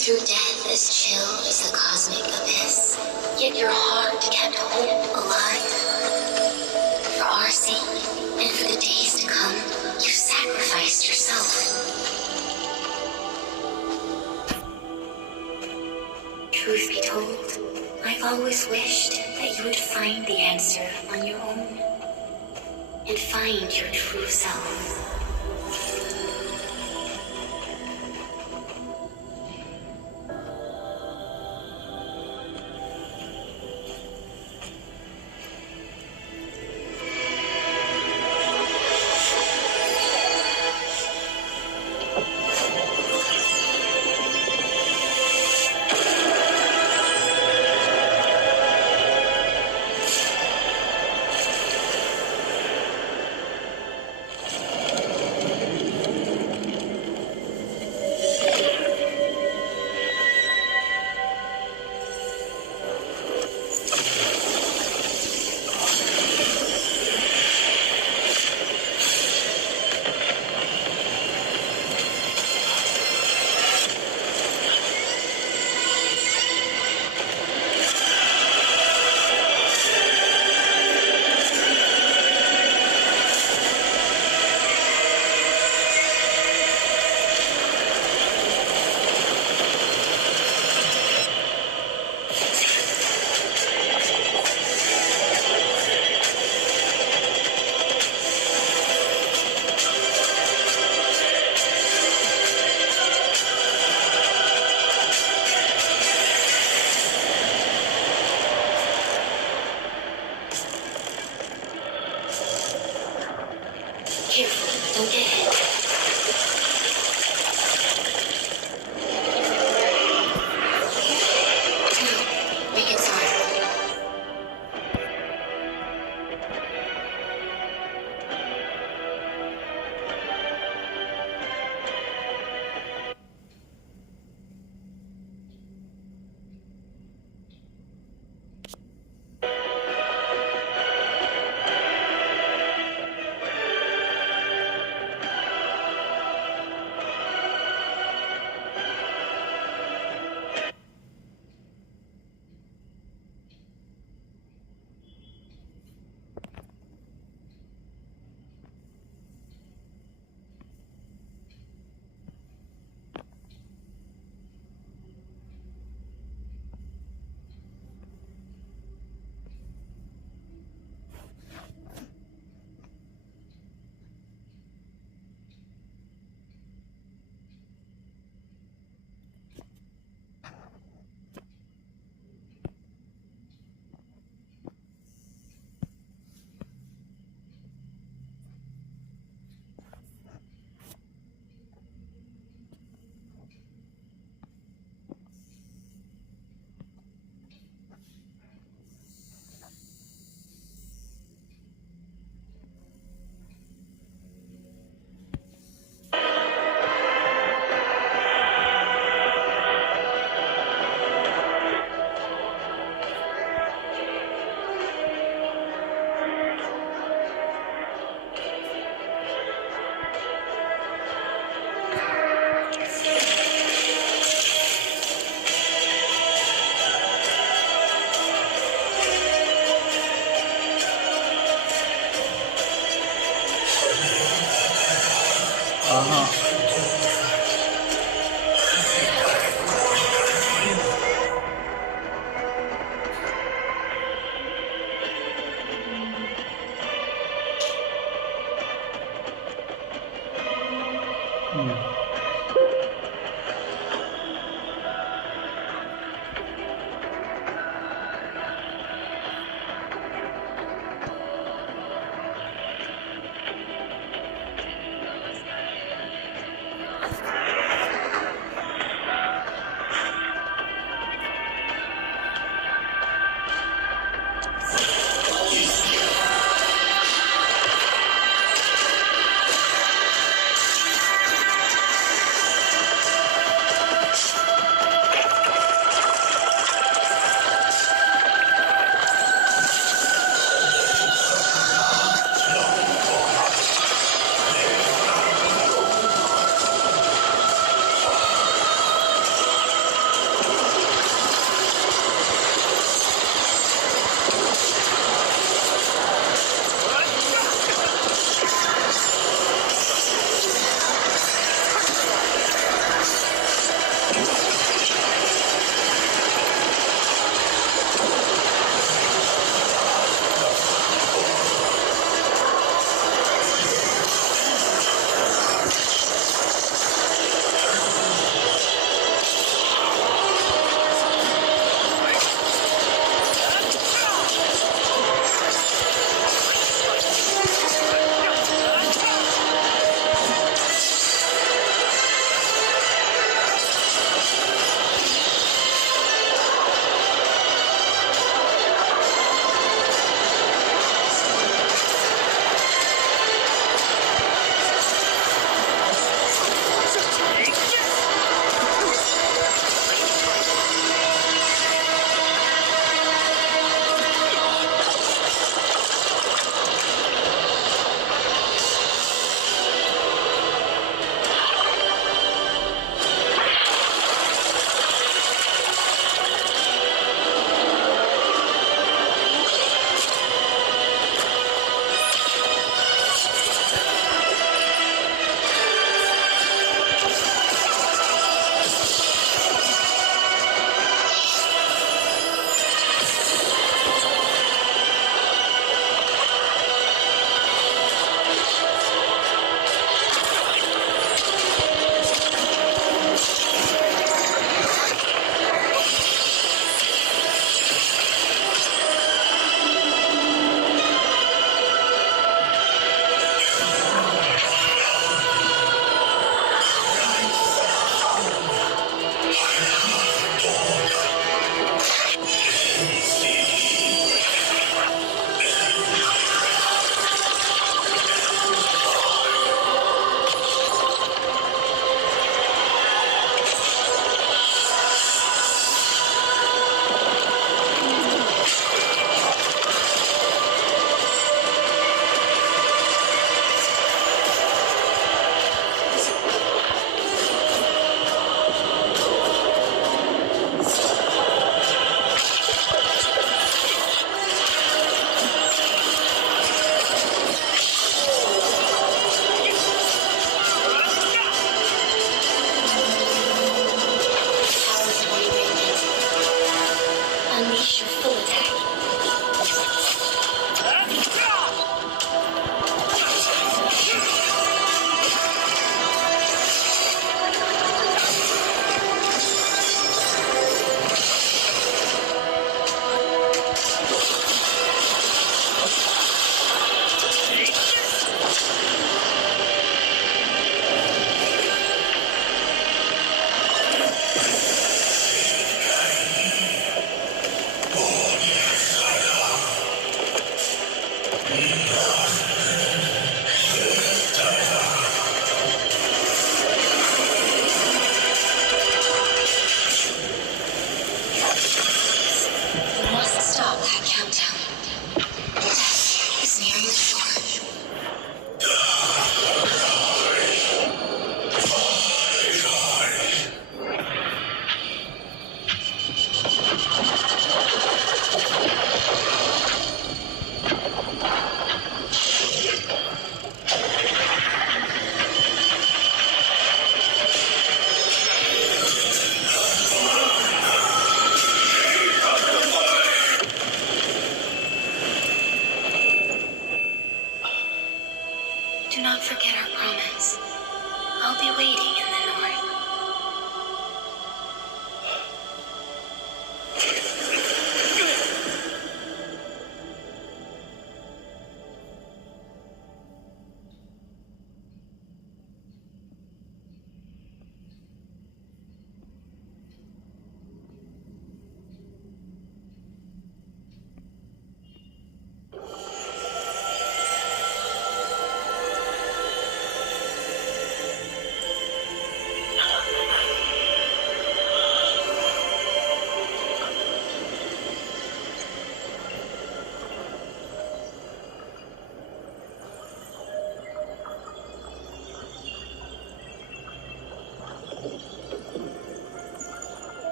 Through death as chill as the cosmic abyss, yet your heart kept hope alive. For our sake, and for the days to come, you sacrificed yourself. Truth be told, I've always wished that you would find the answer on your own, and find your true self.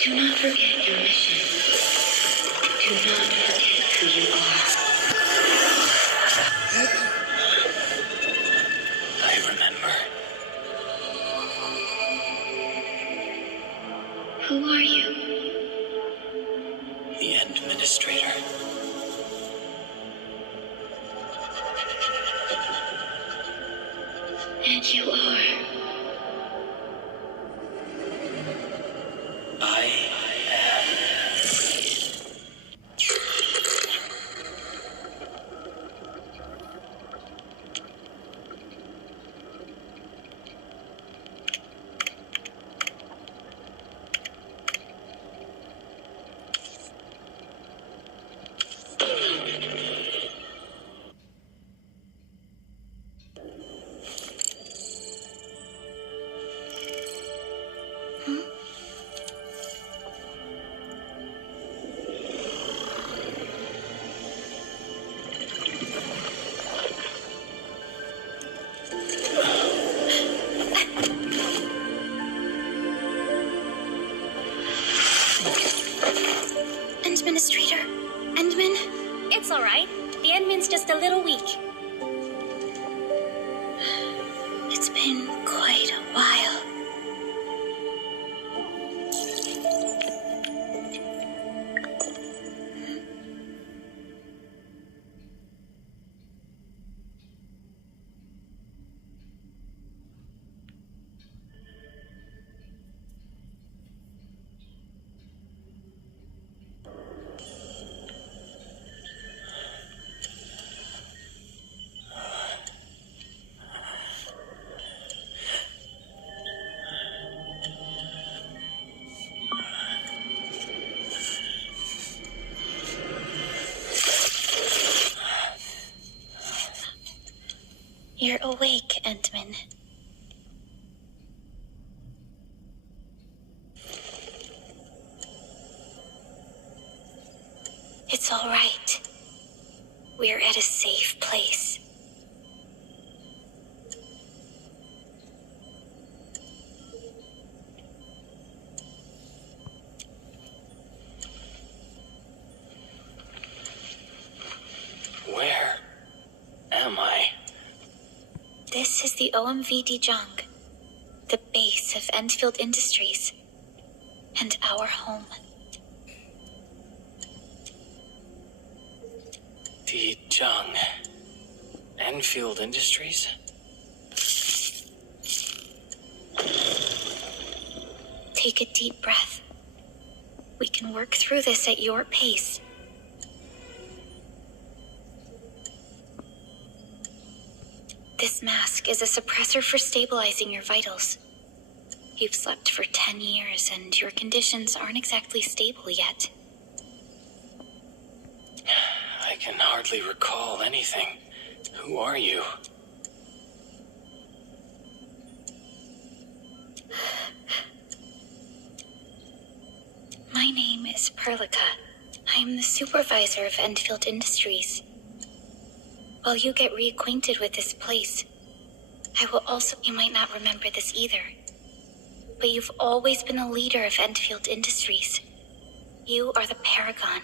Do not forget your mission. Do not forget who you are. I remember. Who are you? The Administrator. And you are. I am. Administrator, Endman? It's all right. The Endman's just a little weak. It's been quite a while. You're awake, Endman. It's all right. We're at a safe place. Where am I? This is the OMV Dijong, the base of Enfield Industries. and our home. Dijong. Enfield Industries? Take a deep breath. We can work through this at your pace. This mask is a suppressor for stabilizing your vitals. You've slept for 10 years and your conditions aren't exactly stable yet. I can hardly recall anything. Who are you? My name is Perlica. I am the supervisor of Enfield Industries. While you get reacquainted with this place, I will also... You might not remember this either, but you've always been the leader of Enfield Industries. You are the paragon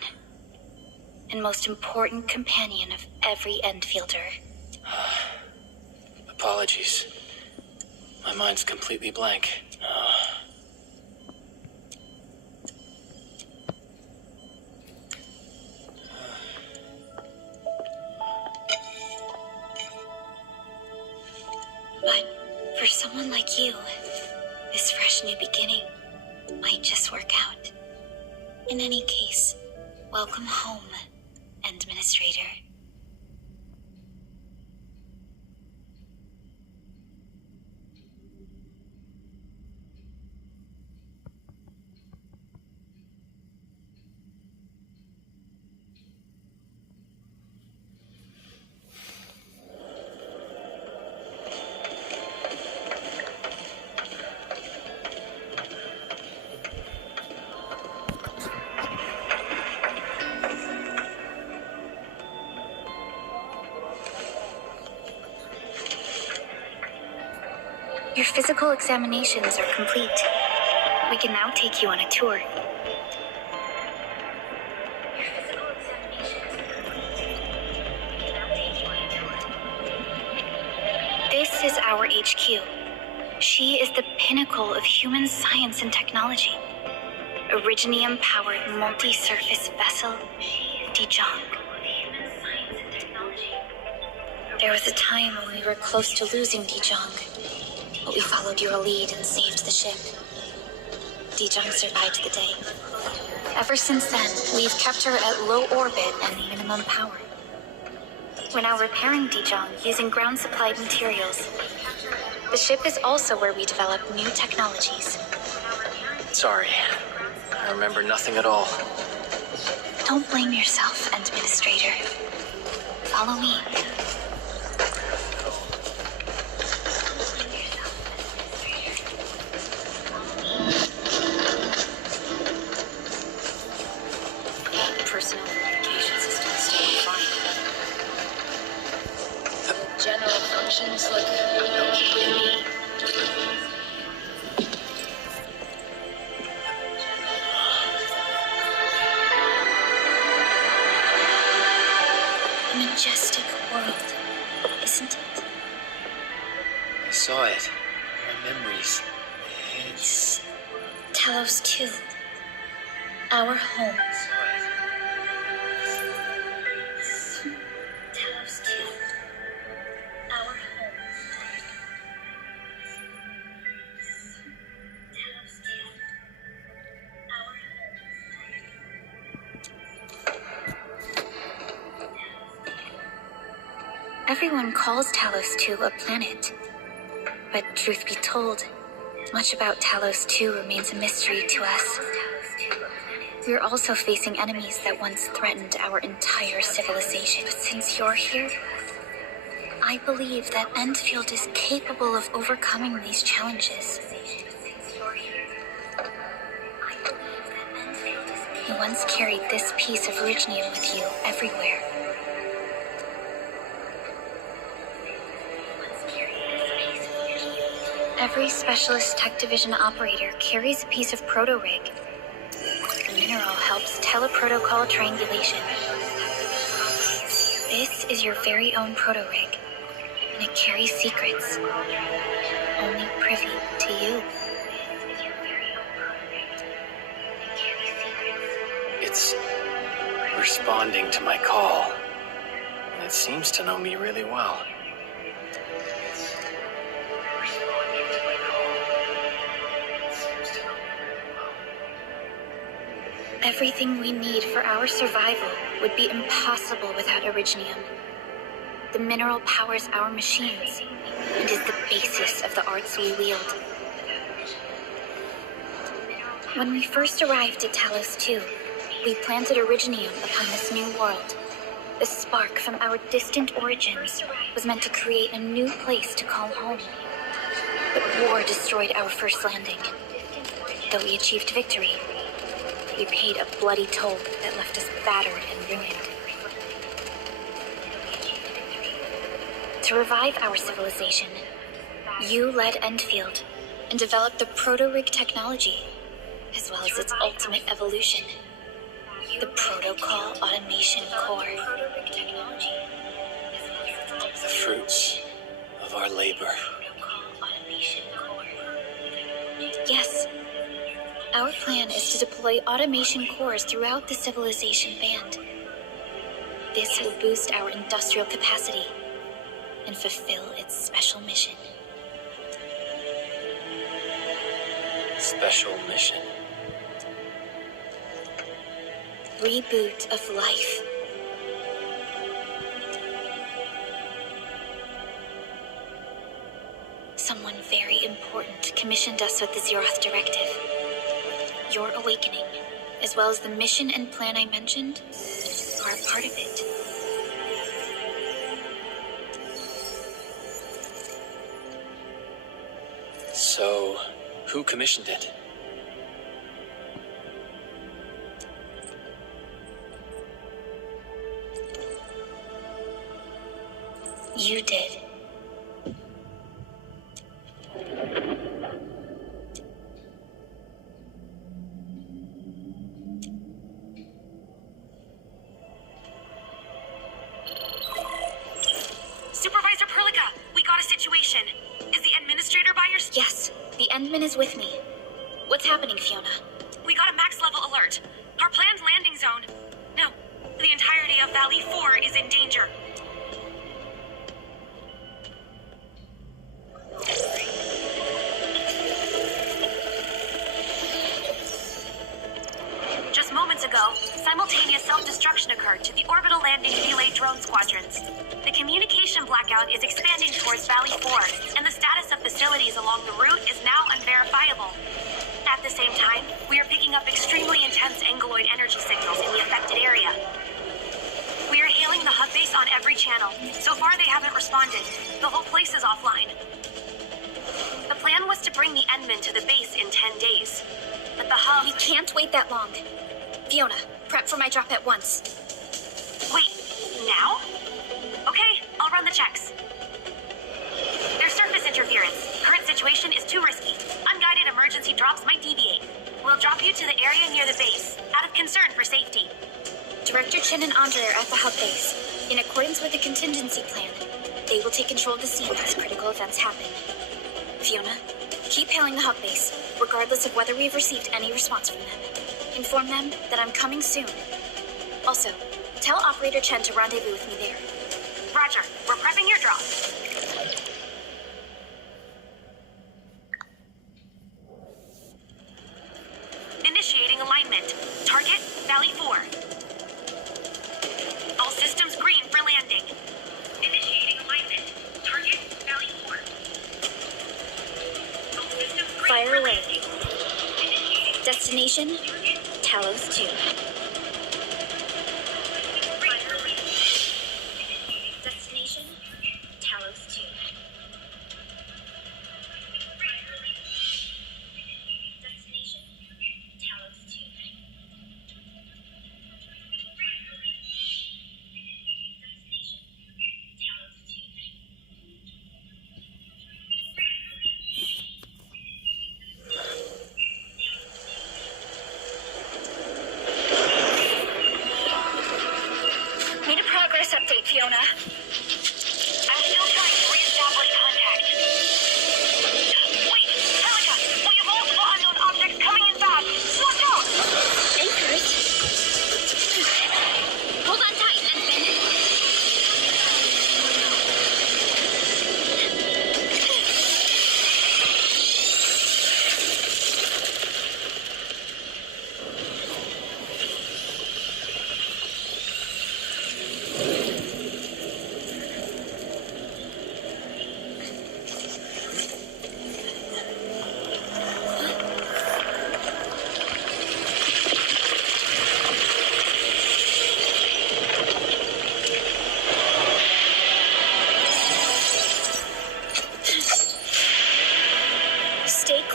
and most important companion of every Enfielder. Apologies. My mind's completely blank. But for someone like you, this fresh new beginning might just work out. In any case, welcome home, Administrator. Your physical examinations are complete. We can now take you on a tour. This is our HQ. She is the pinnacle of human science and technology. Originium-powered multi-surface vessel, Dijong. There was a time when we were close to losing Dijong. But we followed your lead and saved the ship. Dijong survived the day. Ever since then, we've kept her at low orbit and minimum power. We're now repairing Dijong using ground-supplied materials. The ship is also where we develop new technologies. Sorry. I remember nothing at all. Don't blame yourself, Administrator. Follow me. Personal communication system still fine. General functions look okay to me. A majestic world, isn't it? I saw it. My memories. It's Talos 2. Our home. Talos 2. Our home. Talos 2. Our home. Everyone calls Talos 2 a planet. But truth be told, much about Talos 2 remains a mystery to us. We're also facing enemies that once threatened our entire civilization. But since you're here, I believe that Enfield is capable of overcoming these challenges. You once carried this piece of Originium with you everywhere. Every Specialist Tech Division operator carries a piece of proto-rig. The mineral helps teleprotocol triangulation. This is your very own proto-rig, and it carries secrets only privy to you. responding to my call, and it seems to know me really well. Everything we need for our survival would be impossible without Originium. The mineral powers our machines and is the basis of the arts we wield. When we first arrived at Talos II, we planted Originium upon this new world. The spark from our distant origins was meant to create a new place to call home. But war destroyed our first landing. Though we achieved victory, we paid a bloody toll that left us battered and ruined. To revive our civilization, you led Enfield and developed the proto-rig technology, as well as its ultimate evolution, the Protocol Automation Core. The fruits of our labor. Yes. Our plan is to deploy automation cores throughout the civilization band. This will boost our industrial capacity and fulfill its special mission. Special mission? Reboot of life. Someone very important commissioned us with the Zeroth Directive. Your awakening, as well as the mission and plan I mentioned, are a part of it. So, who commissioned it? You did. Supervisor Perlica, we got a situation. Is the administrator by your... Yes, the Endman is with me. What's happening, Fiona? We got a max-level alert. Our planned landing zone... No, the entirety of Valley 4 is in danger. Just moments ago, simultaneous self-destruction occurred to the orbital landing relay drone squadrons. The communication blackout is expanding towards Valley 4, and the status of facilities along the route is now unverifiable. At the same time, we are picking up extremely intense angeloid energy signals in the affected area. We are hailing the hub base on every channel. So far, they haven't responded. The whole place is offline. The plan was to bring the Endman to the base in 10 days. But the hub... We can't wait that long. Fiona, prep for my drop at once. Wait, now? Okay, I'll run the checks. There's surface interference. Current situation is too risky. Unguided emergency drops might deviate. We'll drop you to the area near the base, out of concern for safety. Director Chen and Andre are at the hub base. In accordance with the contingency plan, they will take control of the scene as critical events happen. Fiona, keep hailing the hub base, regardless of whether we've received any response from them. Inform them that I'm coming soon. Also, tell Operator Chen to rendezvous with me there. Roger, we're prepping your drop. Initiating alignment. Target, Valley 4. All systems green for landing. Initiating alignment. Target, Valley 4. All systems green Fire for away. landing. Destination, Talos 2. Destination, Talos 2. Destination, Talos 2.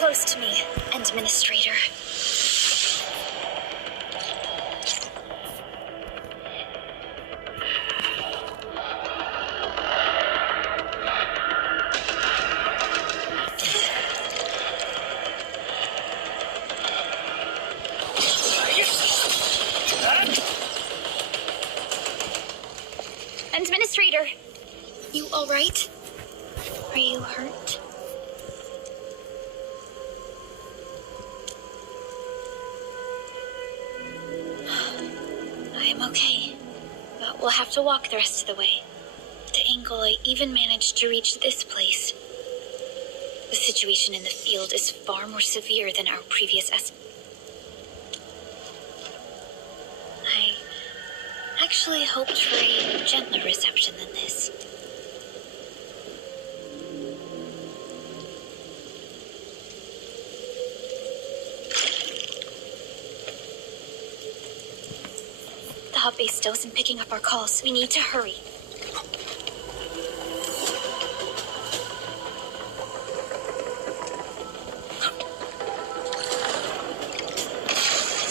close to me, Administrator. Administrator, you all right? Are you hurt? I'm okay, but we'll have to walk the rest of the way. The angle I even managed to reach this place. The situation in the field is far more severe than our previous estimate. I actually hoped for a gentler reception than this. The hub base still isn't picking up our calls. We need to hurry.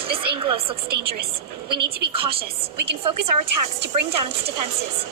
This Anglos looks dangerous. We need to be cautious. We can focus our attacks to bring down its defenses.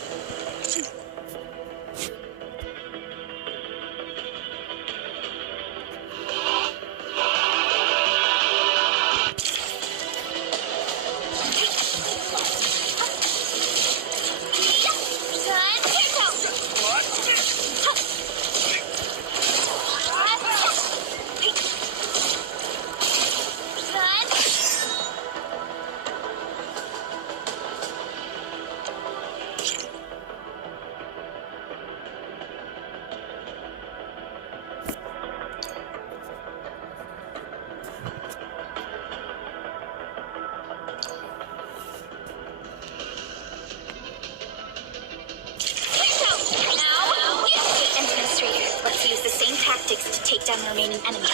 Tactics to take down the remaining enemies.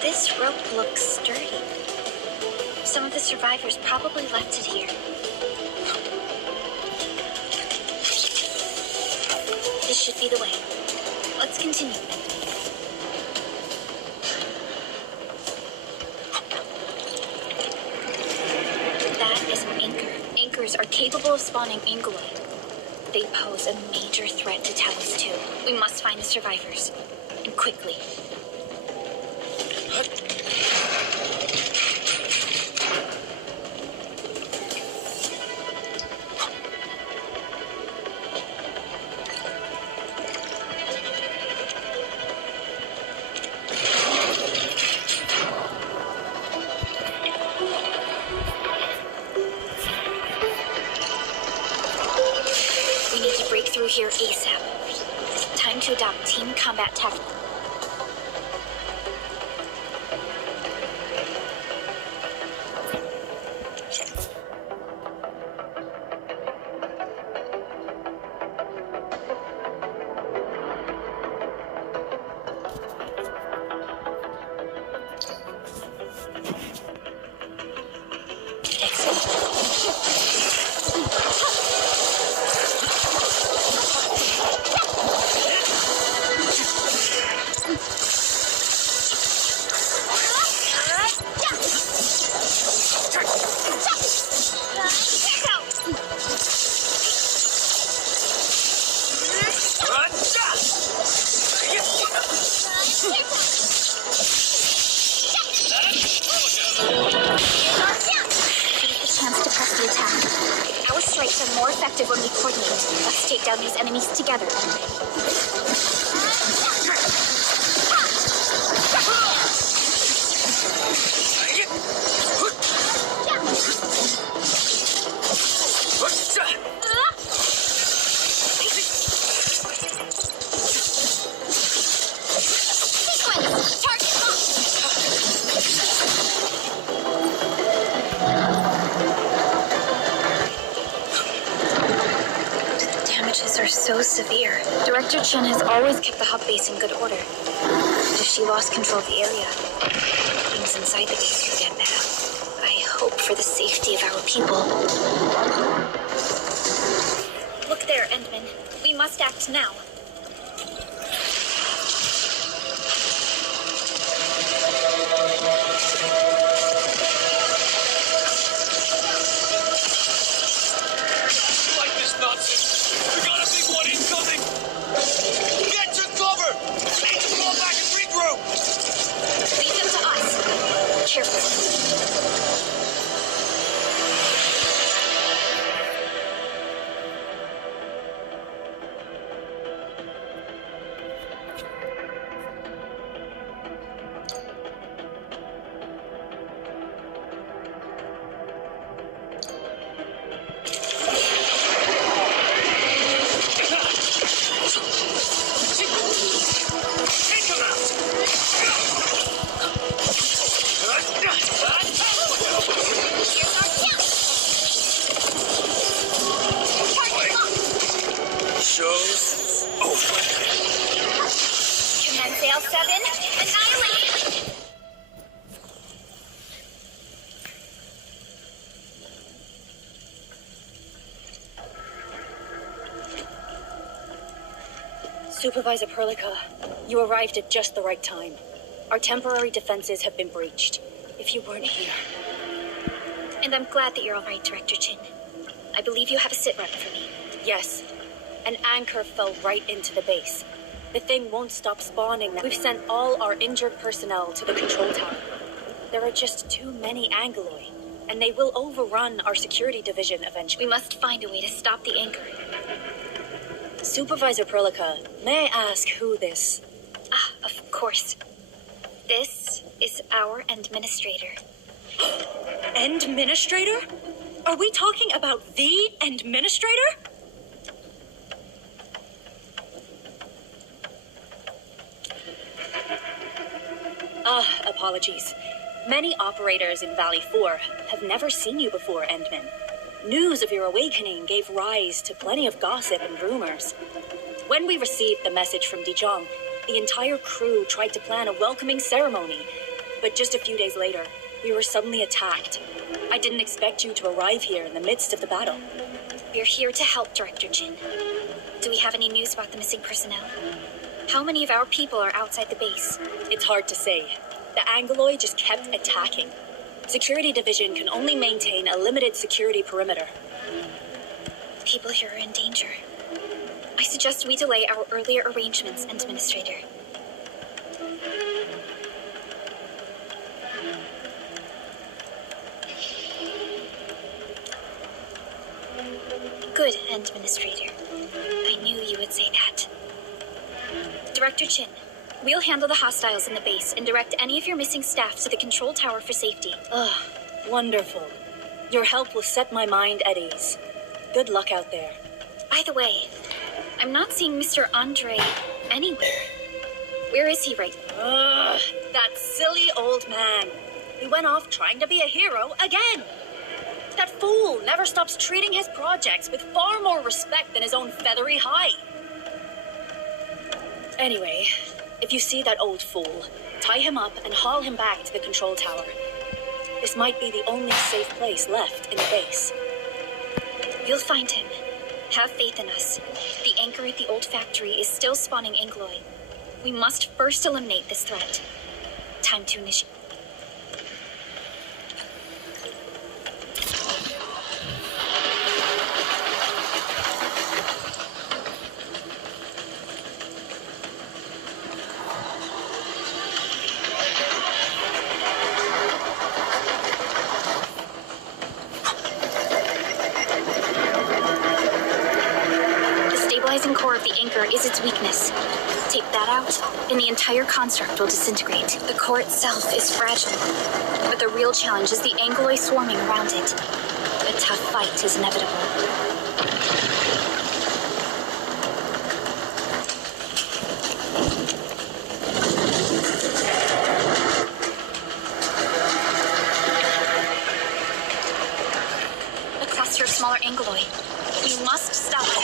This rope looks sturdy. Some of the survivors probably left it here. This should be the way. Let's continue. That is an anchor. Anchors are capable of spawning Angoloid. They pose a major threat to Talos 2. We must find the survivors. And quickly. We need to break through here ASAP. Time to adopt team combat tactics. Are more effective when we coordinate. Let's take down these enemies together. severe. Director Chen has always kept the hub base in good order. But if she lost control of the area, things inside the base could get bad. I hope for the safety of our people. Look there, Endman. We must act now. Supervisor Perlica, you arrived at just the right time. Our temporary defenses have been breached. If you weren't here... And I'm glad that you're all right, Director Chin. I believe you have a sit rep for me. Yes. An anchor fell right into the base. The thing won't stop spawning. We've sent all our injured personnel to the control tower. There are just too many Angoloi, and they will overrun our security division eventually. We must find a way to stop the anchor. Supervisor Perlica, may I ask who this... Ah, of course. This is our Administrator. Administrator? Are we talking about the Administrator? Apologies. Many operators in Valley 4 have never seen you before, Endman. News of your awakening gave rise to plenty of gossip and rumors. When we received the message from Dijon, the entire crew tried to plan a welcoming ceremony. But just a few days later, we were suddenly attacked. I didn't expect you to arrive here in the midst of the battle. We're here to help, Director Jin. Do we have any news about the missing personnel? How many of our people are outside the base? It's hard to say. The Angoloi just kept attacking. Security Division can only maintain a limited security perimeter. People here are in danger. I suggest we delay our earlier arrangements, Administrator. Good, Administrator. I knew you would say that. Director Chin, we'll handle the hostiles in the base and direct any of your missing staff to the control tower for safety. Wonderful. Your help will set my mind at ease. Good luck out there. By the way, I'm not seeing Mr. Andre anywhere. Where is he right now? That silly old man. He went off trying to be a hero again. That fool never stops treating his projects with far more respect than his own feathery hide. Anyway, if you see that old fool, tie him up and haul him back to the control tower. This might be the only safe place left in the base. You'll find him. Have faith in us. The anchor at the old factory is still spawning Angoloi. We must first eliminate this threat. Time to initiate. Core of the anchor is its weakness. Take that out, and the entire construct will disintegrate. The core itself is fragile, but the real challenge is the Angoloi swarming around it. A tough fight is inevitable. A cluster of smaller Angoloi. We must stop them.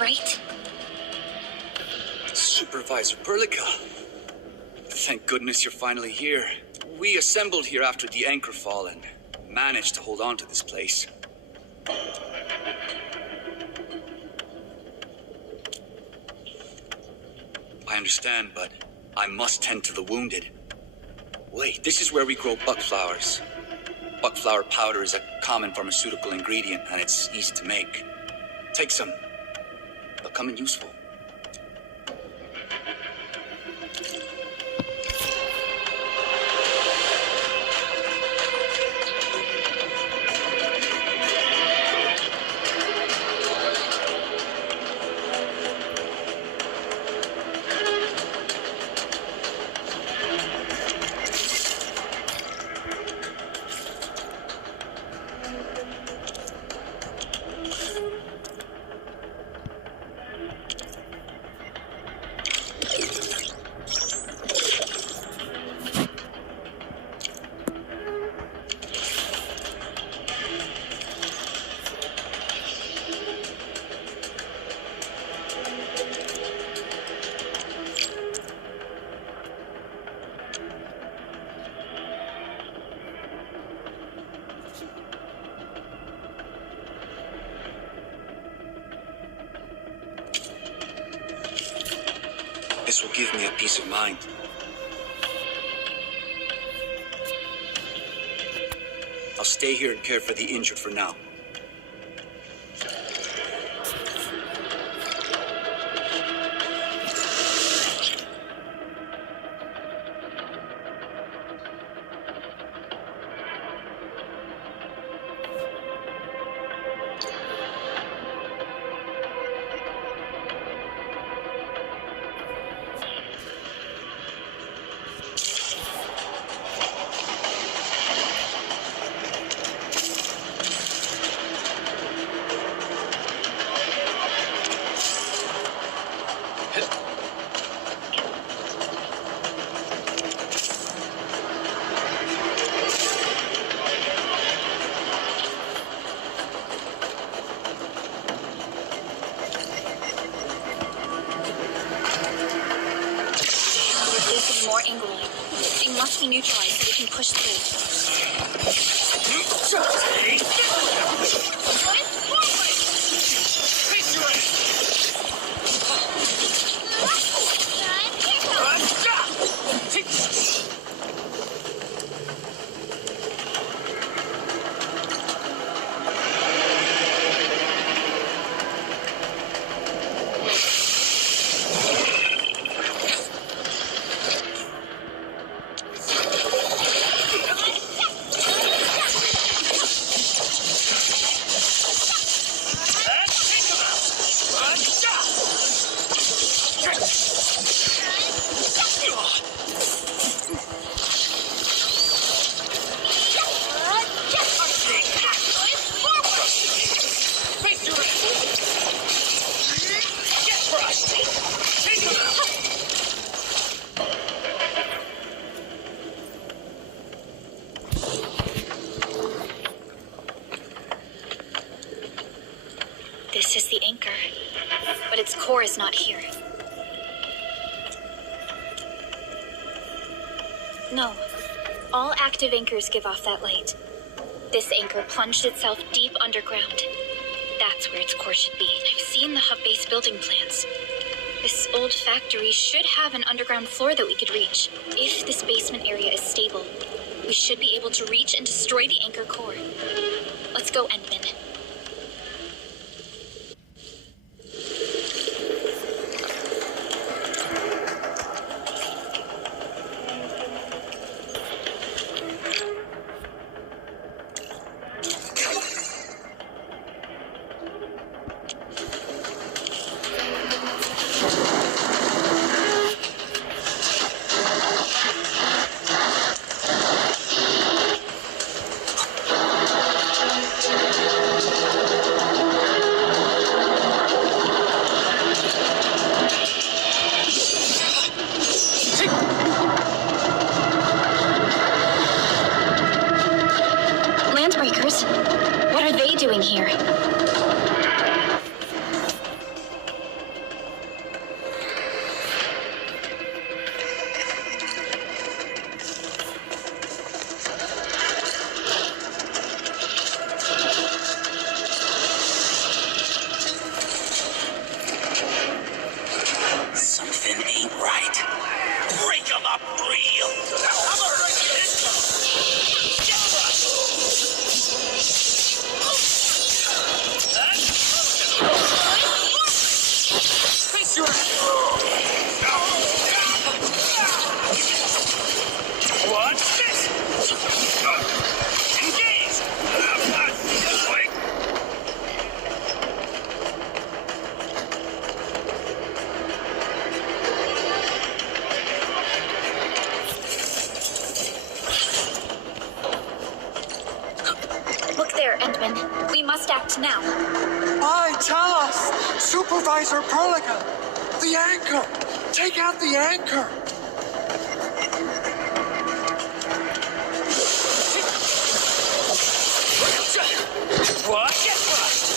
right? Supervisor Perlica. Thank goodness you're finally here. We assembled here after the anchor fall and managed to hold on to this place. I understand, but I must tend to the wounded. Wait, this is where we grow buckflowers. Buckflower powder is a common pharmaceutical ingredient, and it's easy to make. Take some. They'll come in useful. This will give me a peace of mind. I'll stay here and care for the injured for now. More angling. It must be neutralized so we can push through. This is the anchor, but its core is not here. No, all active anchors give off that light. This anchor plunged itself deep underground. That's where its core should be. I've seen the hub base building plans. This old factory should have an underground floor that we could reach. If this basement area is stable, we should be able to reach and destroy the anchor core. Let's go, Endman. up real good. I'm gonna break your head. Face your ass. Watch this. Engage. Wait. Look there, Endman. We must act now. Aye, tell us! Supervisor Perlica! The anchor! Take out the anchor! What? Get crushed.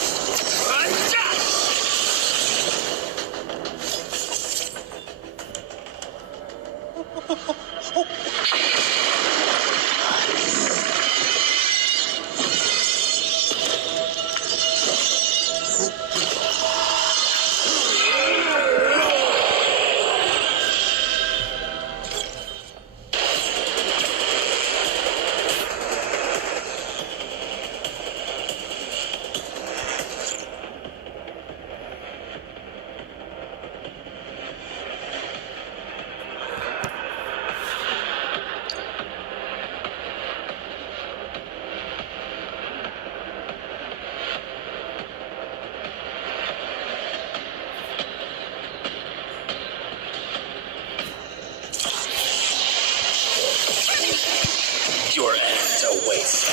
Your end's a waste.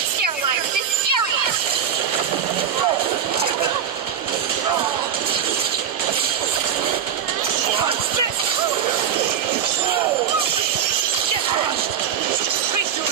Sterilize this area! What's this? Get crushed. Face your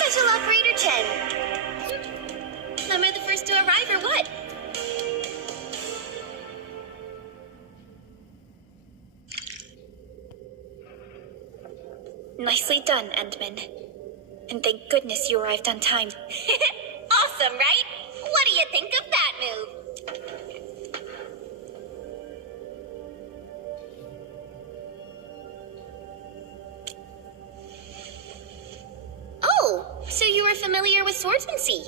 Special Operator 10. Am I the first to arrive or what? Nicely done, Endman. And thank goodness you arrived on time. Awesome, right? What do you think of that move? Oh, so you were familiar with swordsmancy?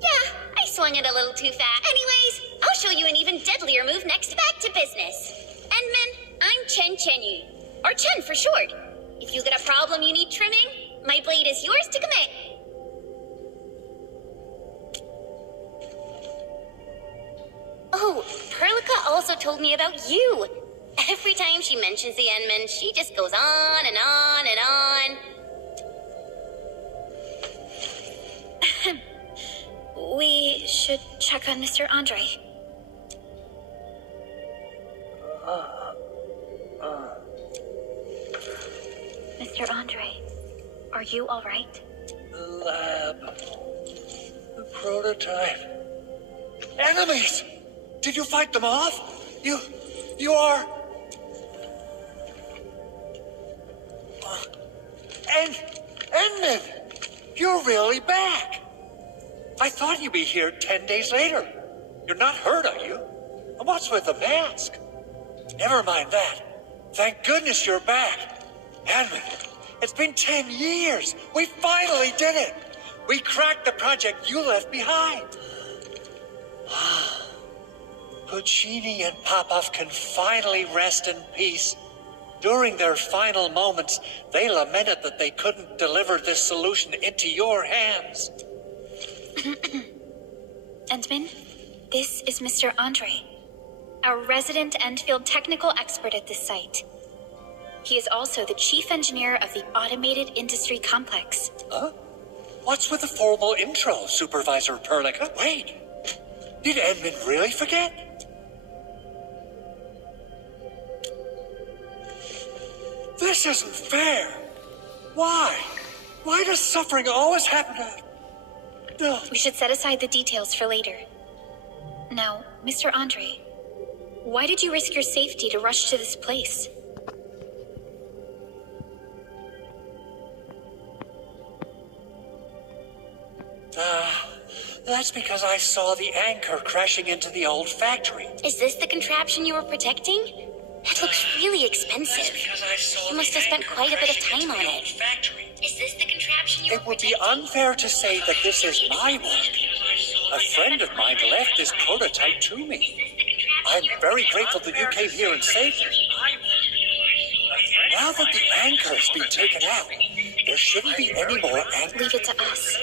Yeah, I swung it a little too fast. Anyways, I'll show you an even deadlier move next. Back to business. Endman, I'm Chen Chenyu, or Chen for short. If you get a problem you need trimming, my blade is yours to command. Oh, Perlica also told me about you. Every time she mentions the Endman, she just goes on and on and on. We should check on Mr. Andre. Mr. Andre, are you all right? The lab. The prototype. Enemies! Did you fight them off? You are... Endman! You're really back! I thought you'd be here 10 days later. You're not hurt, are you? And what's with the mask? Never mind that. Thank goodness you're back. Endman, it's been 10 years. We finally did it. We cracked the project you left behind. Puccini and Popov can finally rest in peace. During their final moments, they lamented that they couldn't deliver this solution into your hands. Endman, this is Mr. Andre, our resident Enfield technical expert at this site. He is also the chief engineer of the Automated Industry Complex. Huh? What's with the formal intro, Supervisor Perlica? Wait, did Edmund really forget? This isn't fair. Why? Why does suffering always happen to... No. We should set aside the details for later. Now, Mr. Andre, why did you risk your safety to rush to this place? That's because I saw the anchor crashing into the old factory. Is this the contraption you were protecting? That looks really expensive. You must have spent quite a bit of time on it. Is this the contraption you were It would be protecting? unfair to say that this is my work. A friend of mine left this prototype to me. I'm very grateful that you came here and saved it. Now that the anchor's been taken out, there shouldn't be any more anchor. Leave it to us.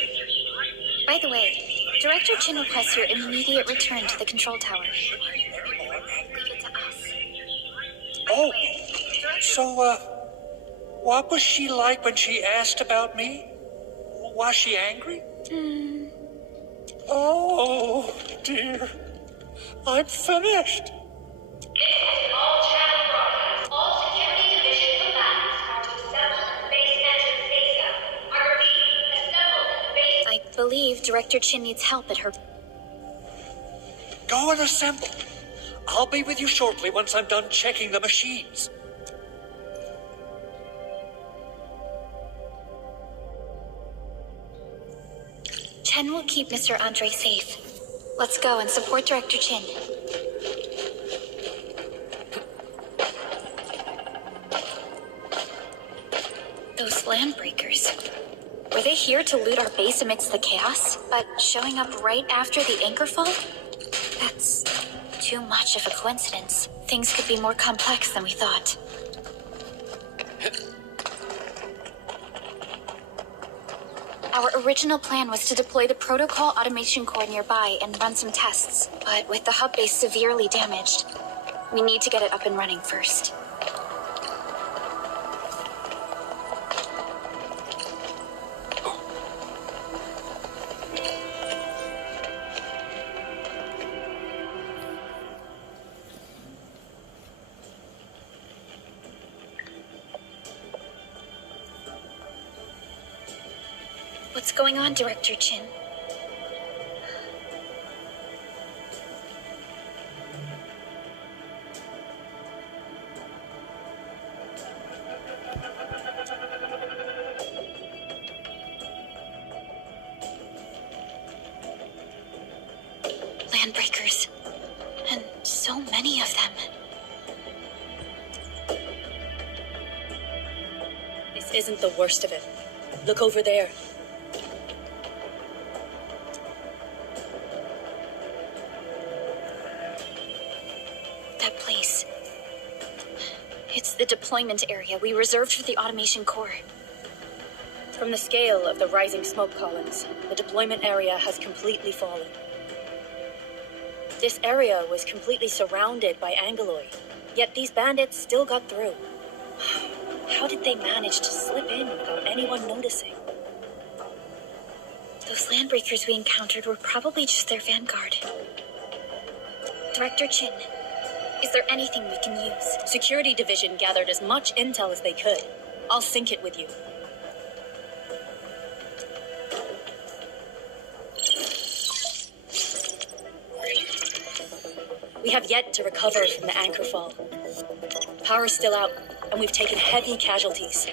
By the way, Director Chin requests your immediate return to the control tower. Leave it to us. Oh, so, what was she like when she asked about me? Was she angry? Oh, dear. I'm finished. All channel broadcasts, all security division combatants are to assemble at the base entrance area. I repeat, assemble at the base. I believe Director Chin needs help at her... Go and assemble. I'll be with you shortly once I'm done checking the machines. Chen will keep Mr. Andre safe. Let's go and support Director Chin. Those land breakers. Were they here to loot our base amidst the chaos? But showing up right after the anchor fall? That's too much of a coincidence. Things could be more complex than we thought. Our original plan was to deploy the protocol automation core nearby and run some tests. But with the hub base severely damaged, we need to get it up and running first. What's going on, Director Chin? Landbreakers. And so many of them. This isn't the worst of it. Look over there. That place. It's the deployment area we reserved for the automation core. From the scale of the rising smoke columns, the deployment area has completely fallen. This area was completely surrounded by Angeloid, yet these bandits still got through. How did they manage to slip in without anyone noticing? Those landbreakers we encountered were probably just their vanguard. Director Chin, is there anything we can use? Security Division gathered as much intel as they could. I'll sync it with you. We have yet to recover from the anchor fall. Power's still out, and we've taken heavy casualties.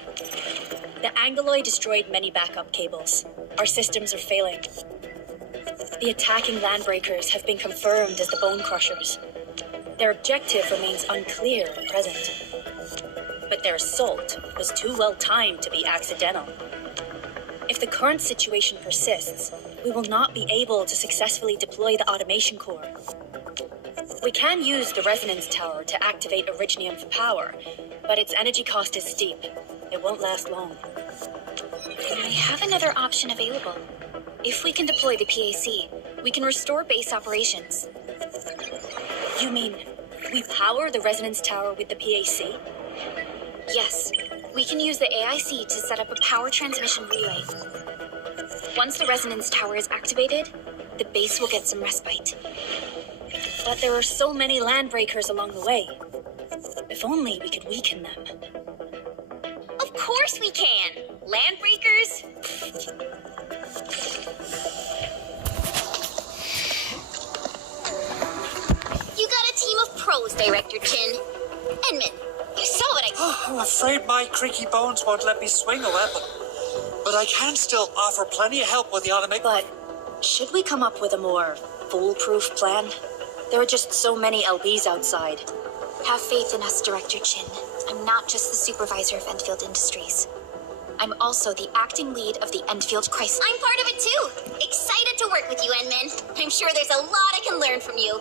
The Angeloid destroyed many backup cables. Our systems are failing. The attacking landbreakers have been confirmed as the Bone Crushers. Their objective remains unclear at present. But their assault was too well timed to be accidental. If the current situation persists, we will not be able to successfully deploy the automation core. We can use the resonance tower to activate Originium for power, but its energy cost is steep. It won't last long. We have another option available. If we can deploy the PAC, we can restore base operations. You mean we power the resonance tower with the PAC? Yes, we can use the AIC to set up a power transmission relay. Once the resonance tower is activated, the base will get some respite. But there are so many landbreakers along the way. If only we could weaken them. Of course we can! Landbreakers? You got a team of pros, Director Chin. Enman, you saw what I'm afraid my creaky bones won't let me swing a weapon. But I can still offer plenty of help with the automation. But should we come up with a more foolproof plan? There are just so many LBs outside. Have faith in us, Director Chin. I'm not just the supervisor of Enfield Industries. I'm also the acting lead of the Enfield Crisis. I'm part of it too. Excited to work with you, Enman. I'm sure there's a lot I can learn from you.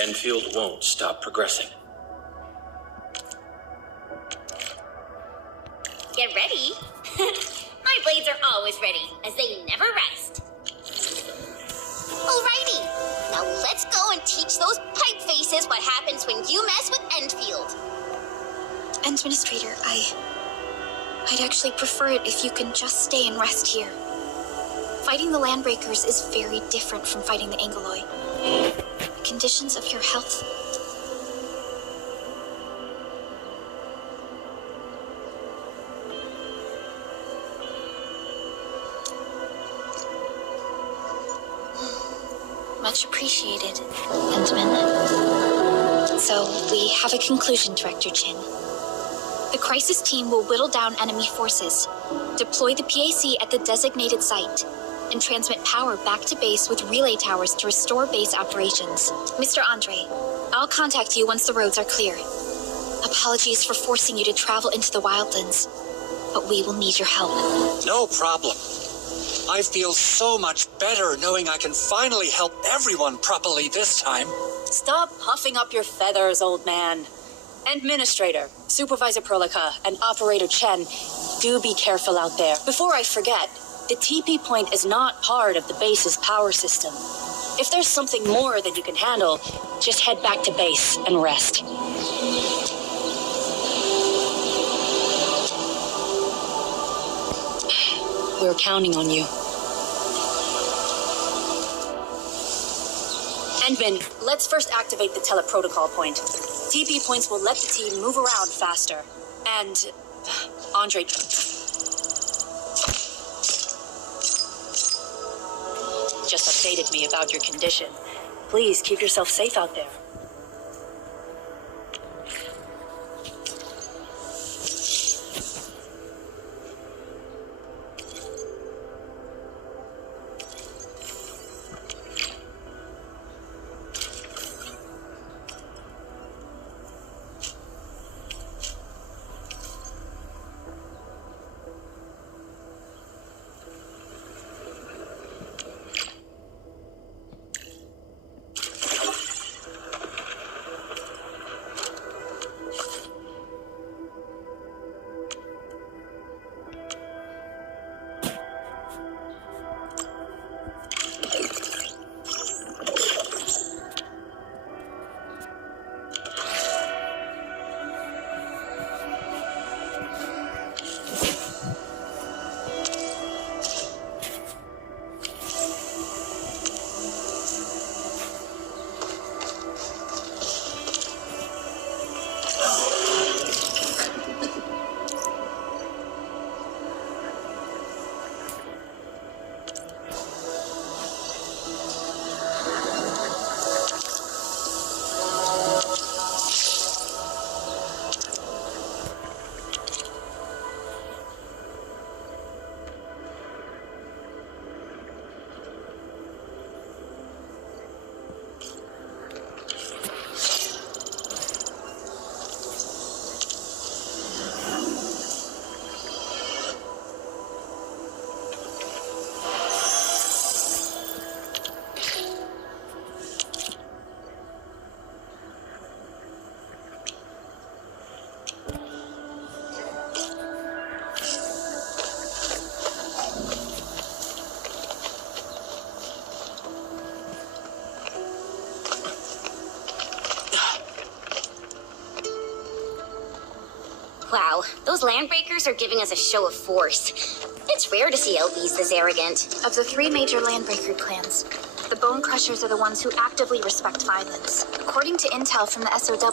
Enfield won't stop progressing. Get ready. My blades are always ready, as they never rest. Alrighty, now let's go and teach those pipe faces what happens when you mess with Enfield. Administrator, I'd actually prefer it if you can just stay and rest here. Fighting the Landbreakers is very different from fighting the Angoloi. The conditions of your health... Much appreciated, Entman. So, we have a conclusion, Director Chin. The crisis team will whittle down enemy forces, deploy the PAC at the designated site, and transmit power back to base with relay towers to restore base operations. Mr. Andre, I'll contact you once the roads are clear. Apologies for forcing you to travel into the wildlands, but we will need your help. No problem. I feel so much better knowing I can finally help everyone properly this time. Stop puffing up your feathers, old man. Administrator, Supervisor Perlica, and Operator Chen, do be careful out there. Before I forget, the TP point is not part of the base's power system. If there's something more that you can handle, just head back to base and rest. We're counting on you. Endman, let's first activate the teleprotocol point. TP points will let the team move around faster. And... Andre... just updated me about your condition. Please keep yourself safe out there. Wow, those landbreakers are giving us a show of force. It's rare to see LBs this arrogant. Of the three major landbreaker clans, the Bone Crushers are the ones who actively respect violence. According to intel from the SOW,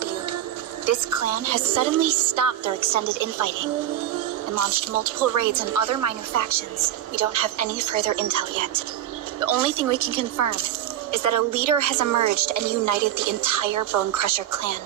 this clan has suddenly stopped their extended infighting and launched multiple raids on other minor factions. We don't have any further intel yet. The only thing we can confirm is that a leader has emerged and united the entire Bone Crusher clan.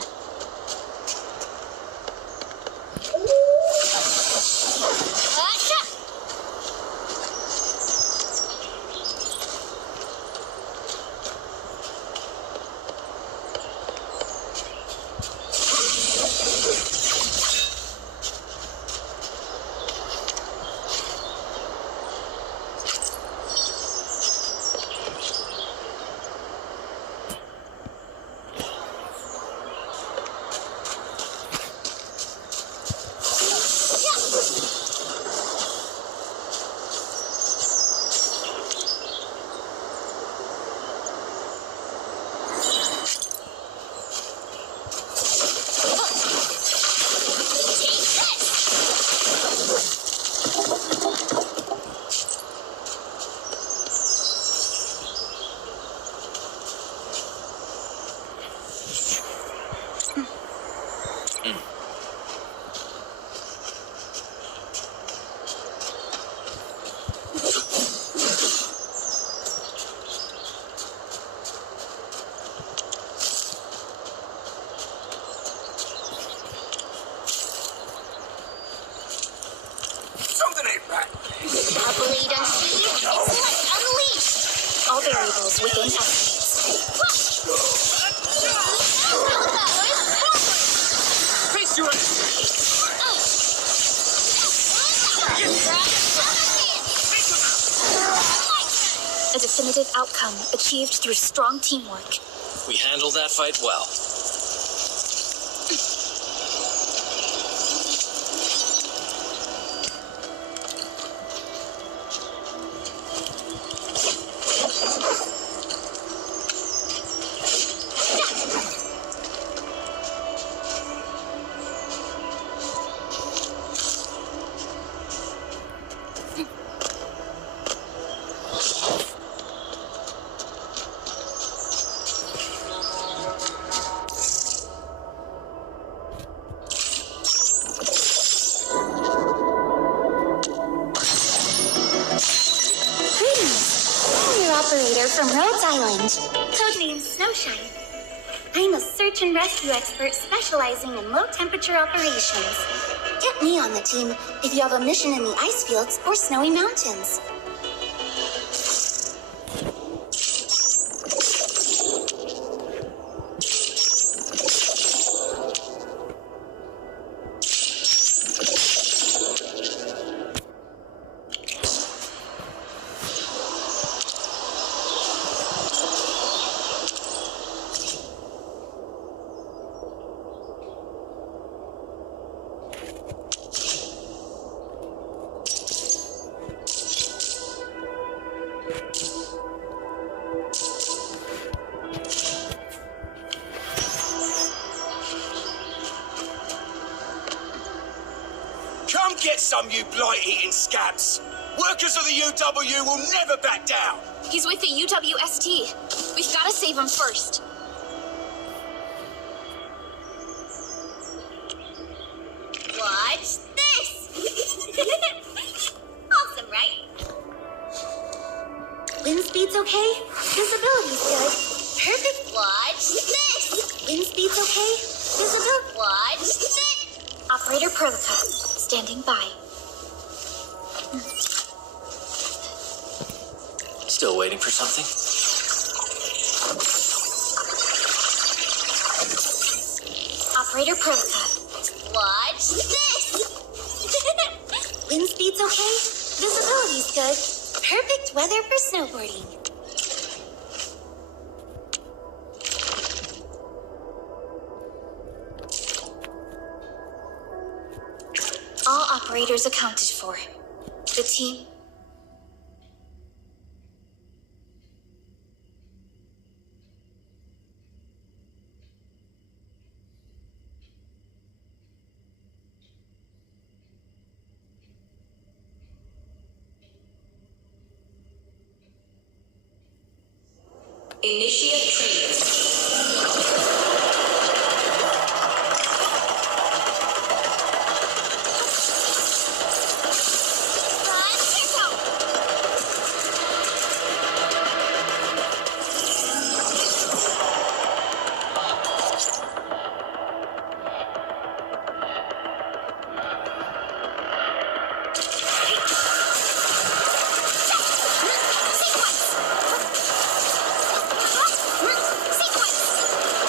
Blade unsheathed, intellect unleashed. All variables within estimates. Face your A definitive outcome achieved through strong teamwork. We handled that fight well. Operator from Rhodes Island. Codename Snowshine. I'm a search and rescue expert specializing in low-temperature operations. Get me on the team if you have a mission in the ice fields or snowy mountains. Come get some, you blight-eating scabs! Workers of the UW will never back down! He's with the UWST. We've got to save him first. Watch this! Awesome, right? Wind speed's okay? Visibility's good. Perfect. Watch this! Wind speed's okay? Visibility. Watch this! Operator Perlica, standing by. Still waiting for something? Operator Perlica. Watch this! Wind speed's okay? Visibility's good. Perfect weather for snowboarding. All operators accounted for. The team Initiate training. Sequence!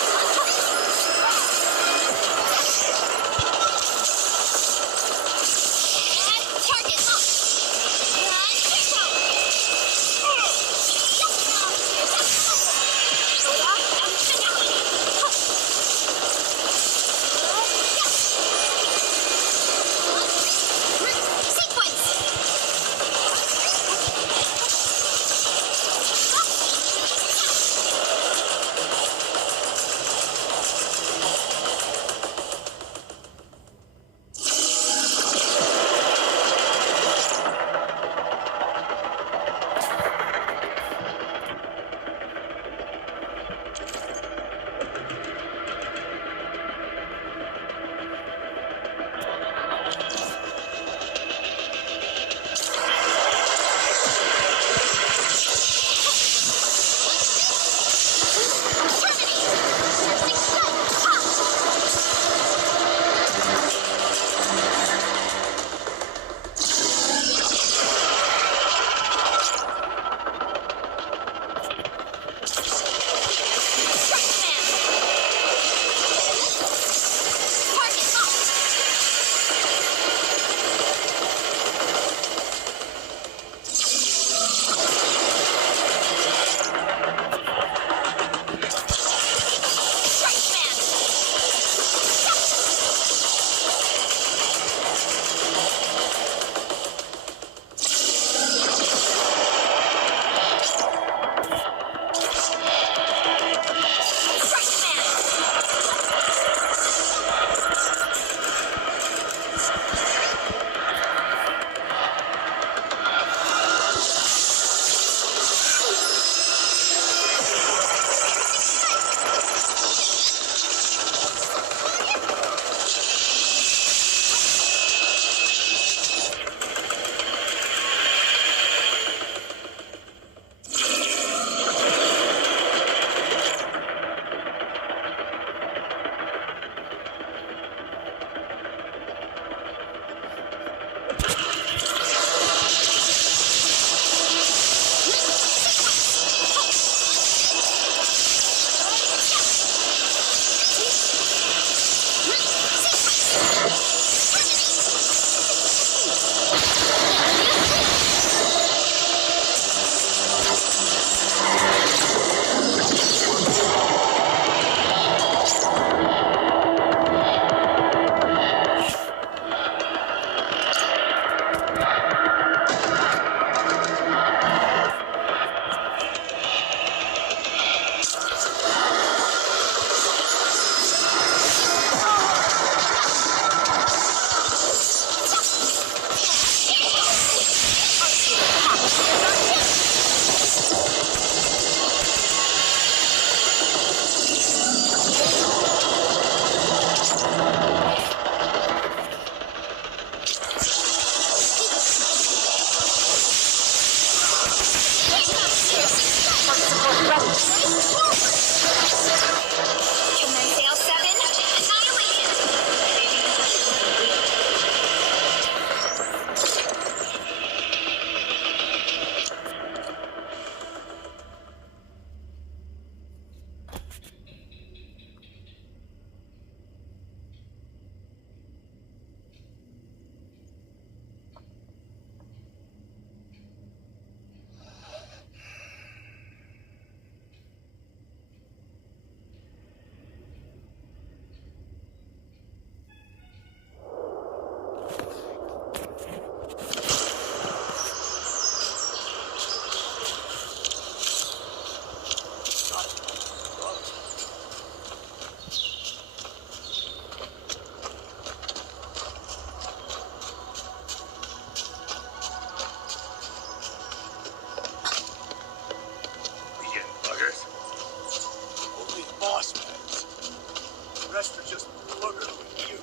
The rest are just workers with you.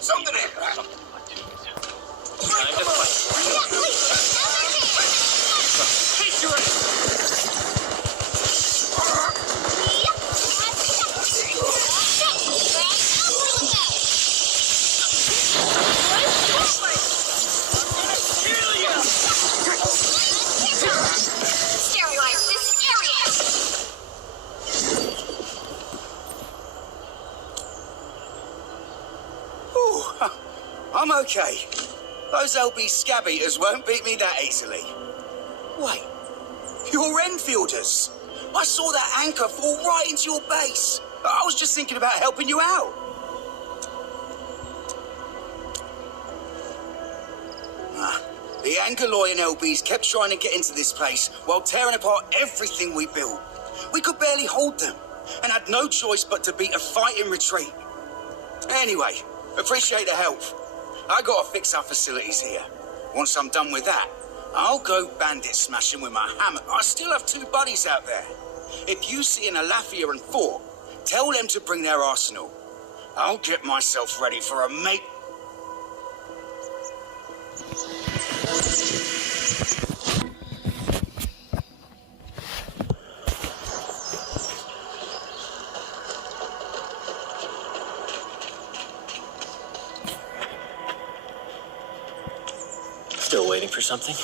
Something in Time to fight. Take your Sterilize this area! Ooh, I'm okay. Those LB scab eaters won't beat me that easily. Wait, you're Enfielders. I saw that anchor fall right into your base. I was just thinking about helping you out. The Angaloy and LBs kept trying to get into this place while tearing apart everything we built. We could barely hold them and had no choice but to beat a fighting retreat. Anyway, appreciate the help. I gotta fix our facilities here. Once I'm done with that, I'll go bandit smashing with my hammer. I still have 2 buddies out there. If you see an Alafia and 4, tell them to bring their arsenal. I'll get myself ready for a mate. Still waiting for something?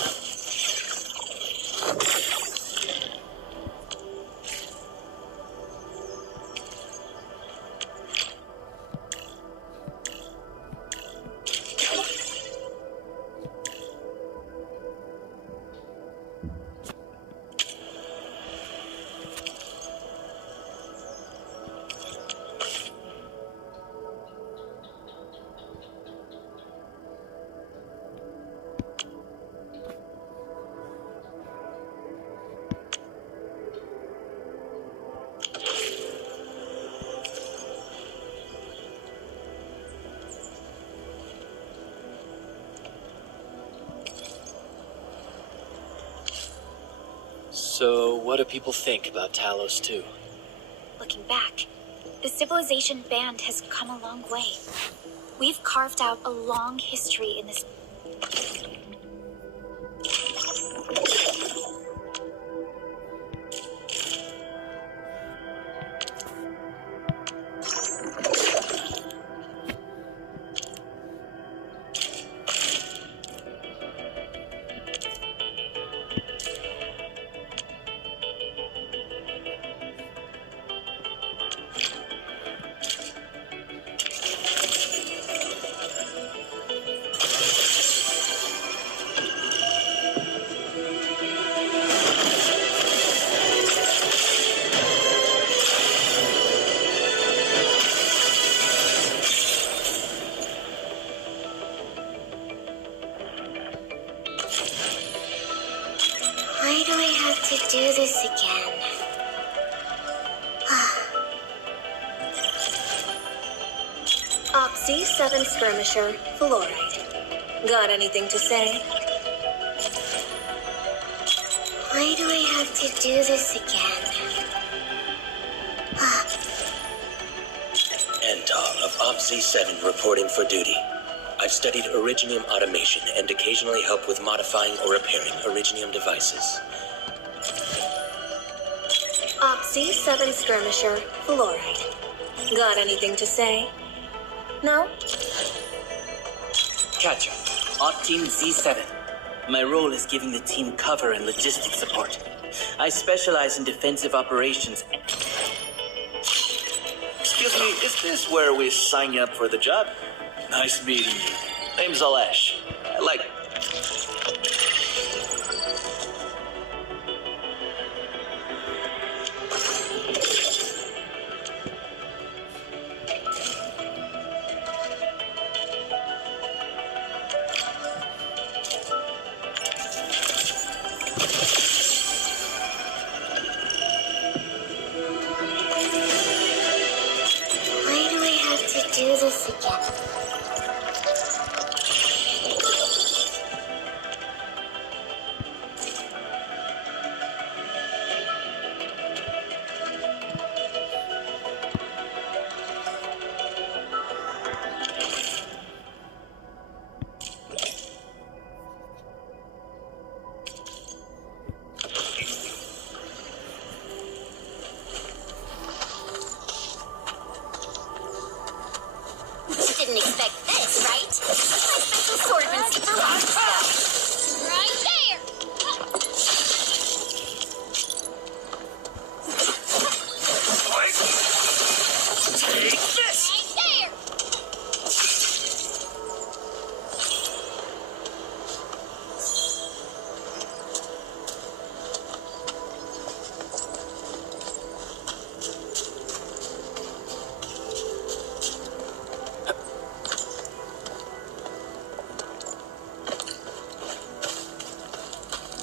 So, what do people think about Talos 2? Looking back, the civilization band has come a long way. We've carved out a long history in this. Why do I have to do this again? Oxy 7 Skirmisher, Fluoride. Got anything to say? Why do I have to do this again? Anton of Opsy 7 reporting for duty. I've studied Originium automation and occasionally help with modifying or repairing Originium devices. Oxy 7 Skirmisher, Fluoride. Got anything to say? No? Catcher, Op Team Z7. My role is giving the team cover and logistic support. I specialize in defensive operations. Excuse me, is this where we sign you up for the job? Nice meeting you. Name's Alash. I like... Why do I have to do this again? Didn't expect this, right? My special swordsman's for rock stuff. Right there! Take this! Right there!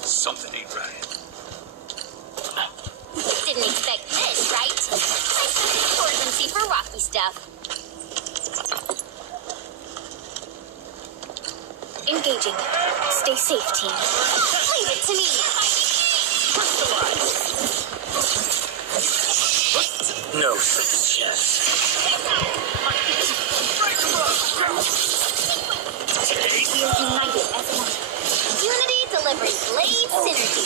Something ain't right. Didn't expect this, right? My special swordsman's for rocky stuff. Engaging. Stay safe, team. Leave it to me. No second chance. We are united as one. Unity delivers blade synergy.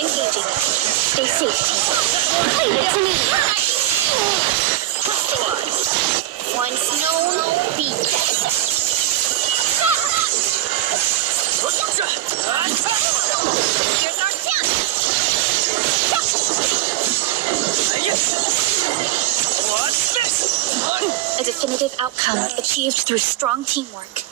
Engaging. Stay safe, team. Leave it to me. Once known, be that. Here's our chance. What's this? A definitive outcome achieved through strong teamwork.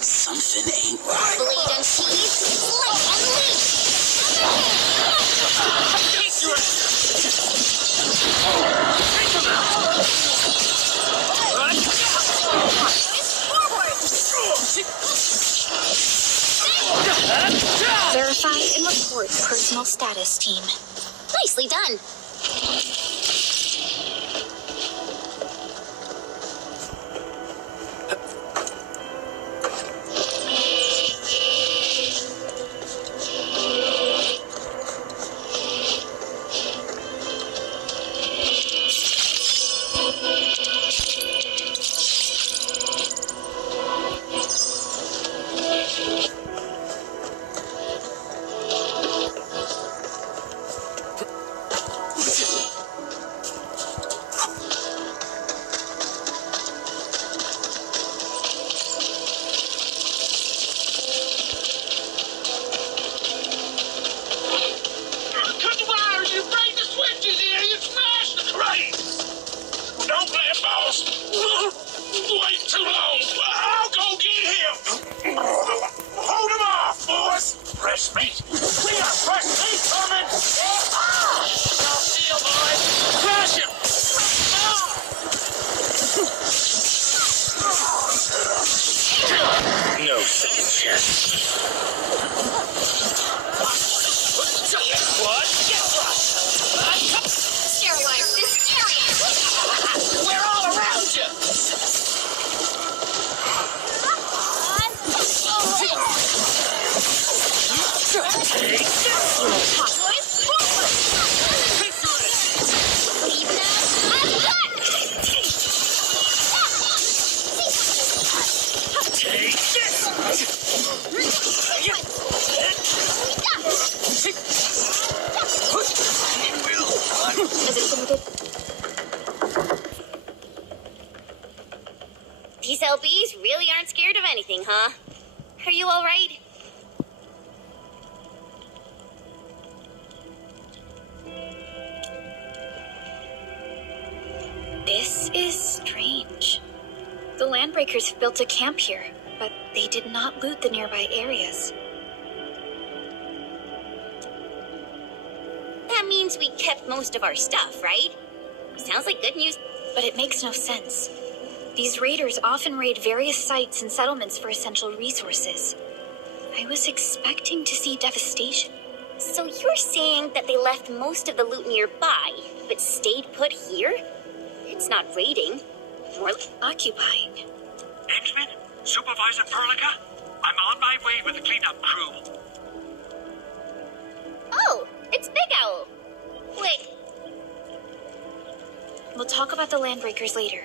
Something ain't right. Blade and sheath, light and leash. Verify and report personal status, team. Nicely done. Wait too long. I'll go get him. Hold him off, boys. Fresh meat. We got fresh meat coming. Y'all see him, boys? Crush him. No second chance. What? Sterilize this area. We're all around you. Take this! Is it submitted? These LBs really aren't scared of anything, huh? Are you all right? This is strange. The Landbreakers built a camp here, but they did not loot the nearby areas. That means we kept most of our stuff, right? Sounds like good news. But it makes no sense. These raiders often raid various sites and settlements for essential resources. I was expecting to see devastation. So you're saying that they left most of the loot nearby, but stayed put here? It's not raiding. More occupying. Entman, Supervisor Perlica, I'm on my way with the cleanup crew. Oh, it's Big Owl. Wait. We'll talk about the Landbreakers later.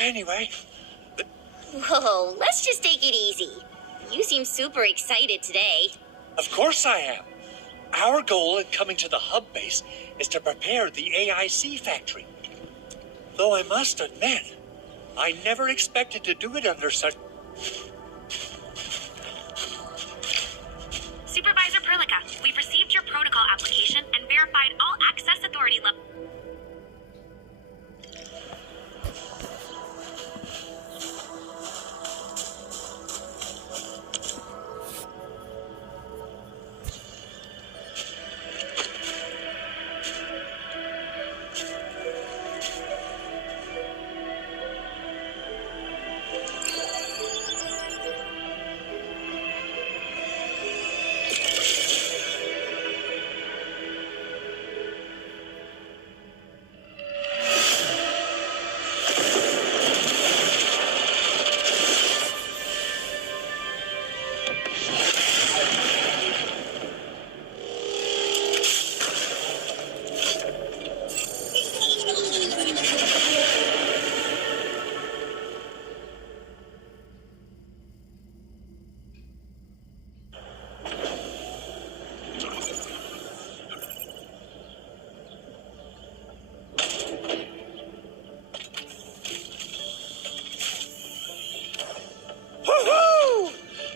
Anyway. Whoa, let's just take it easy. You seem super excited today. Of course I am. Our goal in coming to the hub base is to prepare the AIC factory. Though I must admit, I never expected to do it under such... Supervisor Perlica, we've received your protocol application and verified all access authority level.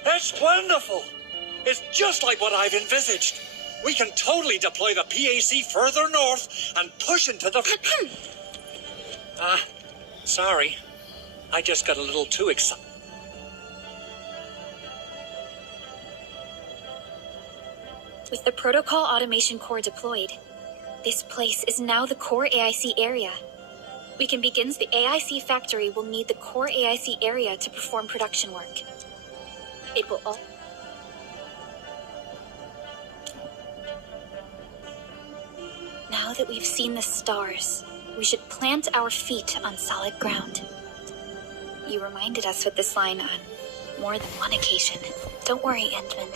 That's wonderful! It's just like what I've envisaged. We can totally deploy the PAC further north and push into the... Sorry. I just got a little too excited. With the Protocol Automation Core deployed, this place is now the core AIC area. We can begin. The AIC factory will need the core AIC area to perform production work. It will all... Now that we've seen the stars, we should plant our feet on solid ground. You reminded us with this line on more than one occasion. Don't worry, Endman.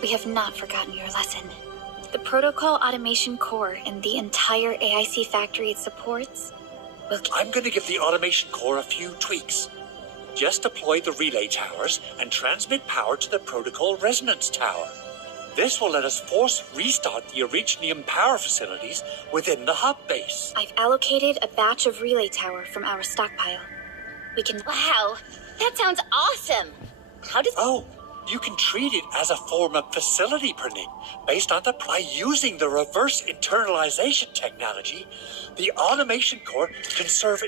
We have not forgotten your lesson. The Protocol Automation Core and the entire AIC factory it supports will... I'm going to give the Automation Core a few tweaks. Just deploy the relay towers and transmit power to the Protocol Resonance Tower. This will let us force restart the Originium power facilities within the hub base. I've allocated a batch of relay tower from our stockpile. We can... Wow, that sounds awesome. How does... Oh, you can treat it as a form of facility permit based on the... By using the reverse internalization technology, the Automation Core can serve...